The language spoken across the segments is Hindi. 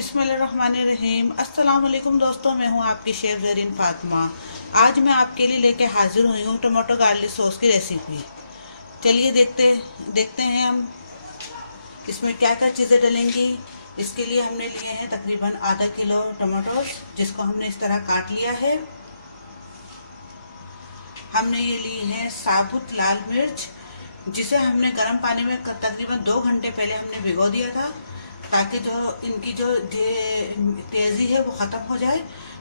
बिस्मिल्लाहिर्रहमानिर्रहीम। अस्सलाम वालेकुम दोस्तों, मैं हूं आपकी शेफ़ ज़रीन फातिमा। आज मैं आपके लिए लेके हाजिर हुई हूं टमाटो गार्लिक सॉस की रेसिपी। चलिए देखते हैं हम इसमें क्या क्या चीज़ें डलेंगी। इसके लिए हमने लिए हैं तकरीबन आधा किलो टमाटोस, जिसको हमने इस तरह काट लिया है। हमने ये ली है साबुत लाल मिर्च, जिसे हमने गर्म पानी में तकरीबन 2 घंटे पहले हमने भिगो दिया था, ताकि जो इनकी जो तेज़ी है वो ख़त्म हो जाए।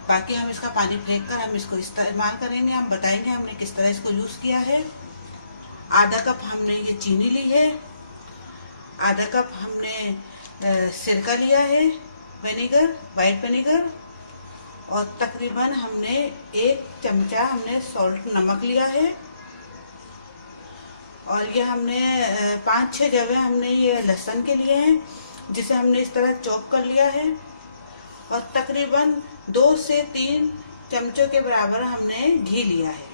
बाकी हम इसका पानी फेंक कर हम इसको इस्तेमाल करेंगे। हम बताएंगे हमने किस तरह इसको यूज़ किया है। आधा कप हमने ये चीनी ली है। आधा कप हमने सिरका लिया है, विनेगर, वाइट विनेगर। और तकरीबन हमने 1 चमचा हमने सॉल्ट नमक लिया है। और ये हमने 5-6 जगह हमने ये लहसुन के लिए हैं, जिसे हमने इस तरह चॉप कर लिया है। और तकरीबन 2 से 3 चमचों के बराबर हमने घी लिया है।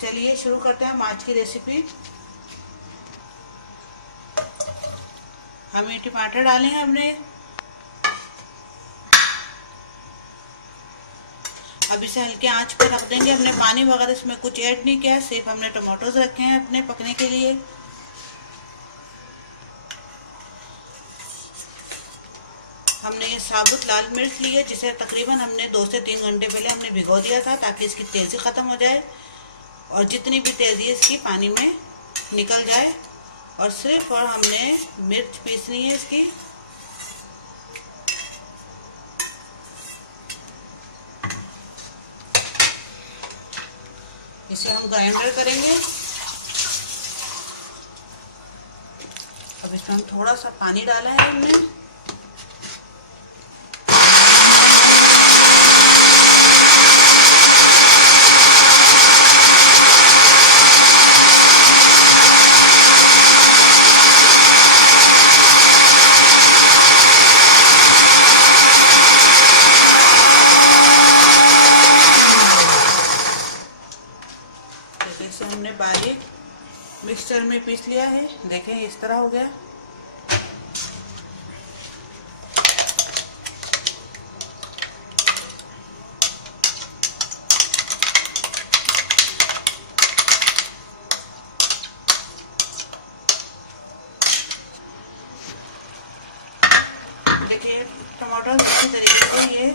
चलिए शुरू करते हैं हम आज की रेसिपी। हम ये टमाटर डाले हैं हमने। अब इसे हल्के आंच पर रख देंगे। हमने पानी वगैरह इसमें कुछ ऐड नहीं किया है, सिर्फ हमने टमाटोज रखे हैं अपने पकने के लिए। हमने ये साबुत लाल मिर्च ली है, जिसे तकरीबन हमने 2 से 3 घंटे पहले हमने भिगो दिया था, ताकि इसकी तेज़ी ख़त्म हो जाए और जितनी भी तेज़ी है इसकी पानी में निकल जाए। और सिर्फ और हमने मिर्च पीसनी है इसकी। इसे हम ग्राइंडर करेंगे। अब इसमें हम थोड़ा सा पानी डाला है हमने। इसे हमने बारीक मिक्सचर में पीस लिया है। देखें इस तरह हो गया। देखिए टमाटर इसी तरीके से ये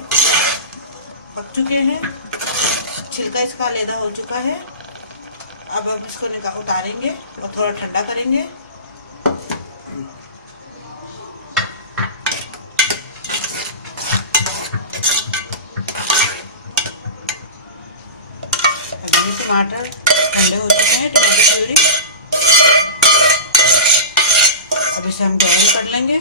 पक चुके हैं, छिलका इसका अलग हो चुका है। अब हम इसको उतारेंगे और थोड़ा ठंडा करेंगे। अब ये टमाटर ठंडे हो चुके हैं, टमाटर प्यूरी। अब इसे हम ग्राइंड कर लेंगे।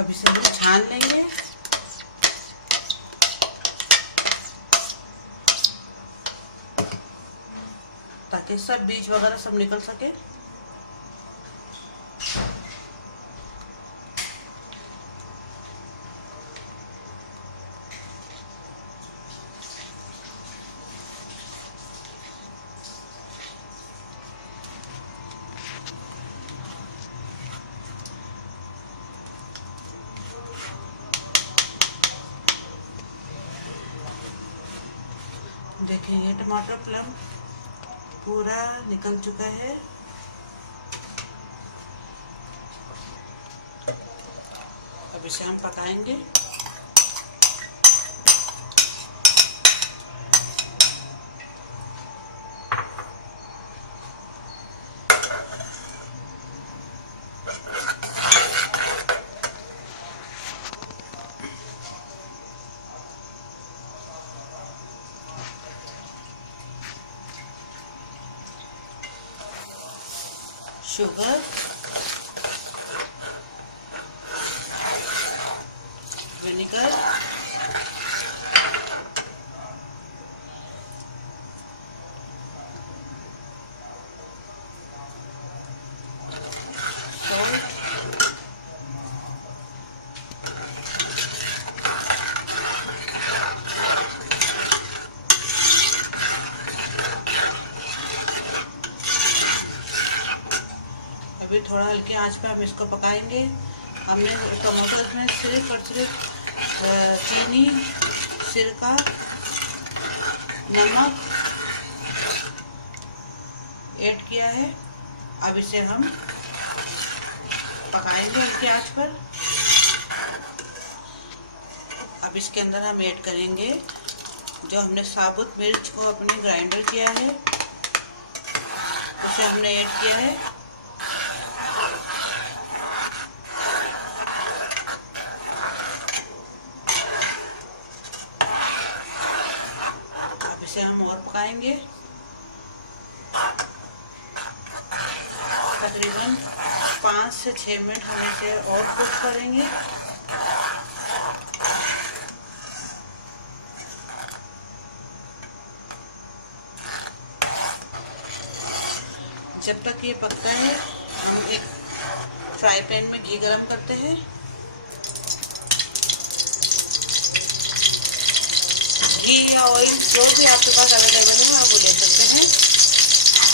अब इसे हम छान लेंगे। ताकि सब बीज वगैरह सब निकल सके। देखिए ये टमाटर प्लम पूरा निकल चुका है। अब इसे हम पकाएंगे। शुगर, विनेगर, थोड़ा हल्की आंच पे हम इसको पकाएंगे। हमने टमाटो में सिर्फ और सिर्फ चीनी, सिरका, नमक ऐड किया है। अब इसे हम पकाएंगे हल्की आंच पर। अब इसके अंदर हम ऐड करेंगे जो हमने साबुत मिर्च को अपने ग्राइंडर किया है, उसे हमने ऐड किया है। अब इसे हम और पकाएंगे, तकरीबन 5 से 6 मिनट हम इसे और कुक करेंगे। जब तक ये पकता है हम एक फ्राई पैन में घी गरम करते हैं। घी या ऑयल जो भी आपके पास अवेलेबल है आप वो ले सकते हैं।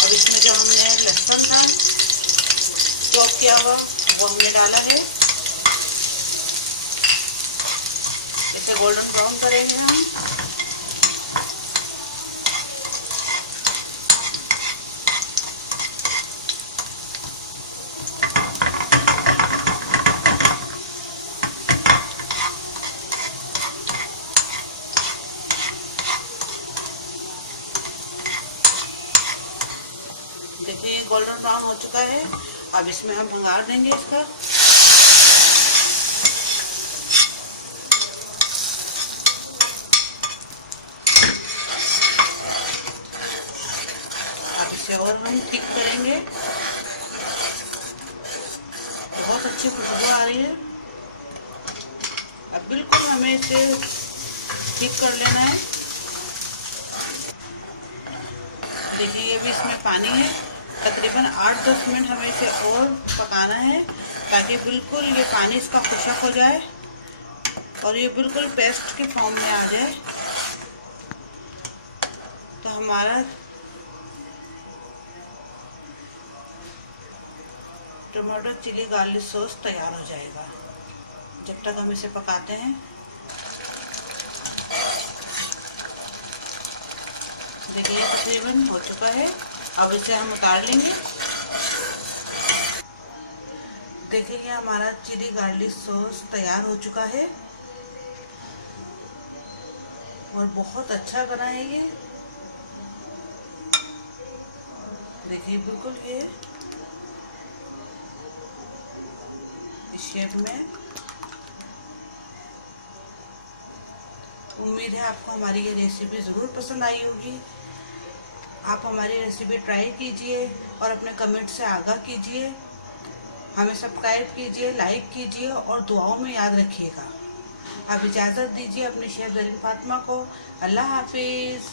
और इसमें जो हमने लहसुन था चॉप किया हुआ वो हमने डाला है। इसे गोल्डन ब्राउन करेंगे हम। देखिए ये गोल्डन ब्राउन हो चुका है। अब इसमें हम भंगार देंगे इसका। अब इसे और हम थिक करेंगे। बहुत अच्छी खुशबू आ रही है। अब बिल्कुल हमें इसे थिक कर लेना है। देखिए ये भी इसमें पानी है। तकरीबन 8-10 मिनट हमें इसे और पकाना है ताकि बिल्कुल ये पानी इसका खुशक हो जाए और ये बिल्कुल पेस्ट के फॉर्म में आ जाए। तो हमारा टमाटो चिली गार्लिक सॉस तैयार हो जाएगा। जब तक हम इसे पकाते हैं, देखिए तकरीबन हो चुका है। अब इसे हम उतार लेंगे। देखिए ये हमारा चिली गार्लिक सॉस तैयार हो चुका है और बहुत अच्छा बना है ये। देखिए बिल्कुल ये इस शेप में। उम्मीद है आपको हमारी ये रेसिपी ज़रूर पसंद आई होगी। आप हमारी रेसिपी ट्राई कीजिए और अपने कमेंट से आगाह कीजिए। हमें सब्सक्राइब कीजिए, लाइक कीजिए और दुआओं में याद रखिएगा। अब इजाज़त दीजिए अपनी शेफ ज़रीन फातिमा को। अल्लाह हाफिज़।